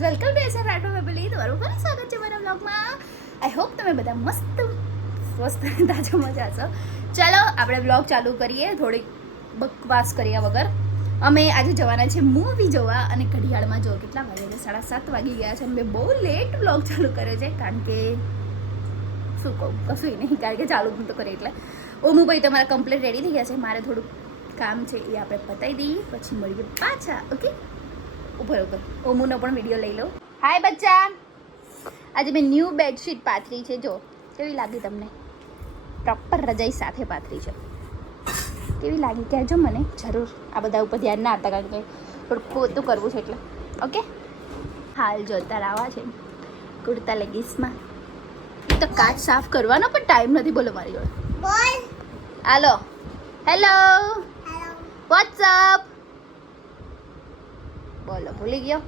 Guys, welcome to SR Rathod family. તમારું ફરી સ્વાગત છે મારા બ્લોગમાં. આઈ હોપ તમે બધા મસ્ત સ્વસ્થ તાજા મજા છો. ચાલો આપણે બ્લોગ ચાલુ કરીએ, થોડીક બકવાસ કર્યા વગર. અમે આજે જવાના છે મૂવી જોવા અને ઘડિયાળમાં જો કેટલા વાગ્યા છે, 7:30 વાગી ગયા છે. મેં બહુ લેટ બ્લોગ ચાલુ કર્યો છે કારણ કે શું કહું, કશું નહીં, કારણ કે ચાલુ તો કરે એટલે. ઓમુભાઈ તમારા કમ્પ્લીટ રેડી થઈ ગયા છે. મારે થોડુંક કામ છે, એ આપણે પતાવી દઈએ પછી મળીએ પાછા. ઓકે, ઉપર ઓમુનો પણ વિડીયો લઈ લો. હાય બચ્ચા, આજે મેં ન્યૂ બેડશીટ પાથરી છે. જો કેવી લાગી તમને? પ્રોપર રજાઈ સાથે પાથરી છે. કેવી લાગી કહેજો મને જરૂર. આ બધા ઉપર ધ્યાન ના આપતા કારણ કે થોડુંક પોતું કરવું છે એટલે. ઓકે, હાલ જોતા લાવવા છે કુર્તા લેગીસમાં. તો કાચ સાફ કરવાનો પણ ટાઈમ નથી. બોલો મારી જોડે. હાલો, હેલો, વોટ્સઅપ બોલો. ભૂલી ગયો?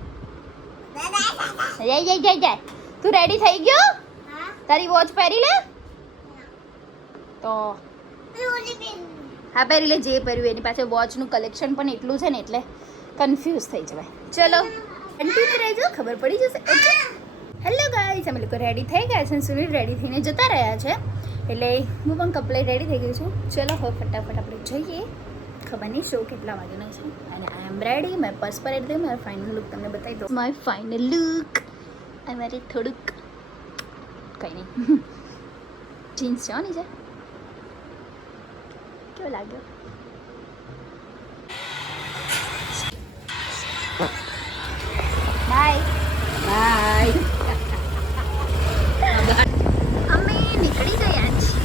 જાય. તું રેડી થઈ ગયો? તારી વોચ પહેરી લે. તો હા, પહેરી લે. જે પહેર્યું એની પાછળ વોચનું કલેક્શન પણ એટલું છે ને એટલે કન્ફ્યુઝ થઈ જવાય. ચલો કન્ટિન્યુ રહેજો, ખબર પડી જશે. ઓકે, હેલો ગાઈસ, અમે લોકો રેડી થઈ ગયા છે. સુનિલ રેડી થઈને જતા રહ્યા છે એટલે હું પણ કમ્પ્લીટ રેડી થઈ ગઈ છું. ચલો હવે ફટાફટ આપણે જઈએ. ખબર નહીં શો કેટલા વાગ્યાનો છે અને આઈ એમ રેડી. મેં પર્સ પર રેડી થઈ. મારો ફાઇનલ લુક તમને બતાવી દઉં. My final look. અમારે થોડુંક કંઈ નહીં, જીન્સ છે ની છે. કેવો લાગ્યો? Bye bye. અમે નીકળી ગયા છીએ.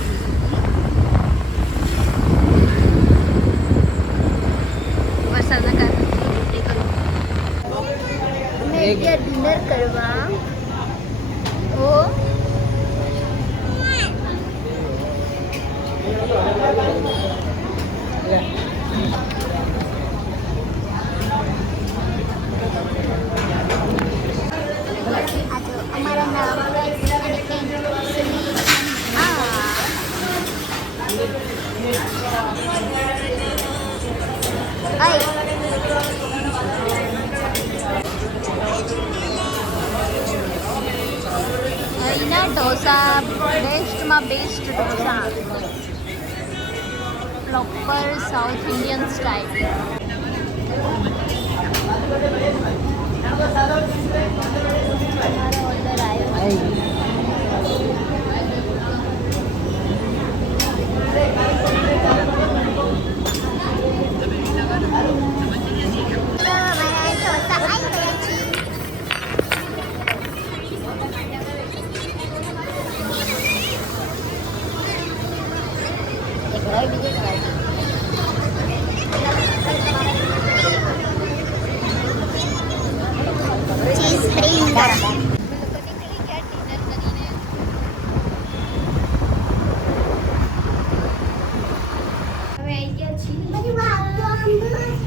વરસાદના કારણે અમે ગયા ડિનર કરવા. ઓ અમારા નામ અહીંના ઢોસા બેસ્ટમાં best dosa, proper south Indian style. મારો ઓર્ડર આવ્યો.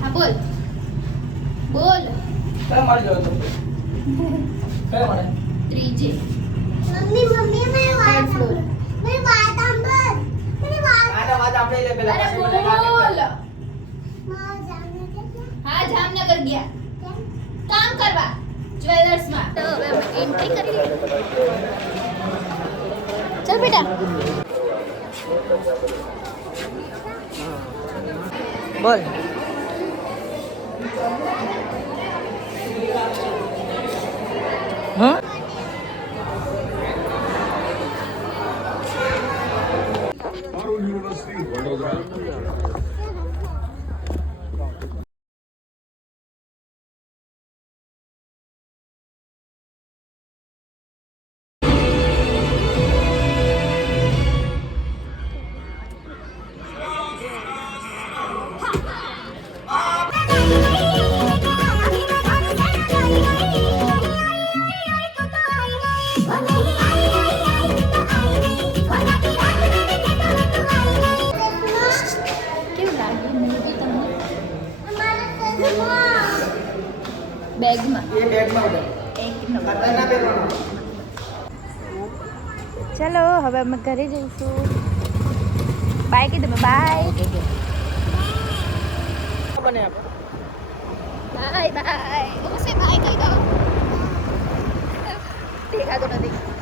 હા બોલ બોલ. ત્રીજે મમ્મી મેં વાત ફ્લોર. મેં વાત સાંભળ. મેં વાત અરે બોલ. માં જાને કે હા, જામનગર ગયા કામ કરવા જ્વેલર્સમાં. તો હવે અમે એન્ટ્રી કરી. ચાલ બેટા. બોલ. હા, યુનિવર્સિટી વડોદરા. કેવું લાગ્યું મૂવી તમને? અમારા બેગમાં એક નંબર. ચલો હવે અમે ઘરે જઈશું. બાય કીધું મેં. બાય બને આપણે બાય બાય. ઓસે બાય કહી દો. દેખાતું નથી